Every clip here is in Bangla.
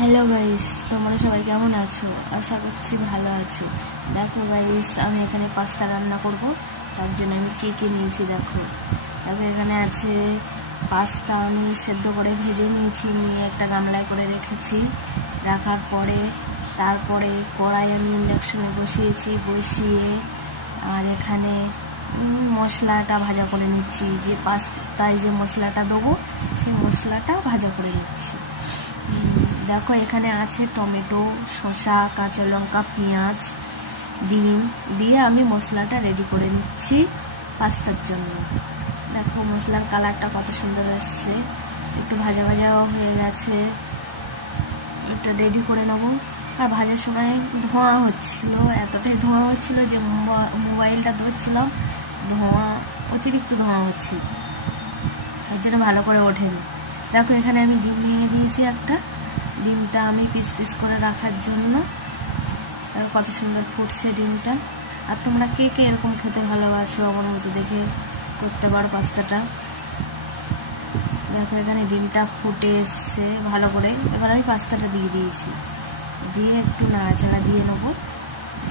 হ্যালো গাইস, তোমরা সবাই কেমন আছো? আশা করছি ভালো আছো। দেখো গাইস, আমি এখানে পাস্তা রান্না করব। তার জন্য আমি কে নিয়েছি দেখো। এখানে আছে পাস্তা, আমি সেদ্ধ করে ভেজে নিয়েছি, নিয়ে একটা গামলায় করে রেখেছি। রাখার পরে তারপরে কড়াই আমি ইন্ডাকশনে বসিয়ে আর এখানে মশলাটা ভাজা করে নিচ্ছি। যে পাস্তায় যে মশলাটা দেবো সেই মশলাটা ভাজা করে নিচ্ছি। দেখো এখানে আছে টমেটো, শসা, কাঁচা লঙ্কা, পেঁয়াজ, ডিম দিয়ে আমি মশলাটা রেডি করে নিচ্ছি পাস্তার জন্য। দেখো মশলার কালারটা কত সুন্দর এসছে, একটু ভাজা ভাজাও হয়ে গেছে। এটা রেডি করে নেবো। আর ভাজার সময় ধোঁয়া হচ্ছিল, এতটাই ধোঁয়া হচ্ছিল যে মোবাইলটা ধরছিলাম, অতিরিক্ত ধোঁয়া হচ্ছিল, তার জন্য ভালো করে ওঠেনি। দেখো এখানে আমি ডিম ভেঙে দিয়েছি একটা। ডিমটা আমি পিস পিস করে রাখার জন্য। কত সুন্দর ফুটছে ডিমটা। আর তোমরা কে এরকম খেতে ভালোবাসো আমার মতো দেখে করতে পারো পাস্তাটা। দেখো এখানে ডিমটা ফুটে এসছে ভালো করে। এবার আমি পাস্তাটা দিয়ে দিয়েছি, দিয়ে একটু নাড়াচাড়া দিয়ে নেবো।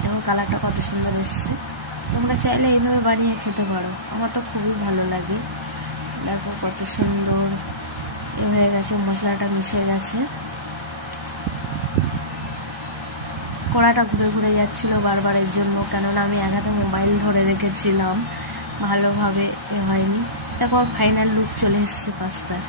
দেখো কালারটা কত সুন্দর এসছে। তোমরা চাইলে এইভাবে বানিয়ে খেতে পারো, আমার তো খুবই ভালো লাগে। দেখো কত সুন্দর হয়ে গেছে, মশলাটা মিশে গেছে। কড়াটা ঘুরে ঘুরে যাচ্ছিল বারবারের জন্য, কেননা আমি এক হাতে মোবাইল ধরে রেখেছিলাম, ভালোভাবে হয়নি। দেখো ফাইনাল লুক চলে এসছে পাস্তার।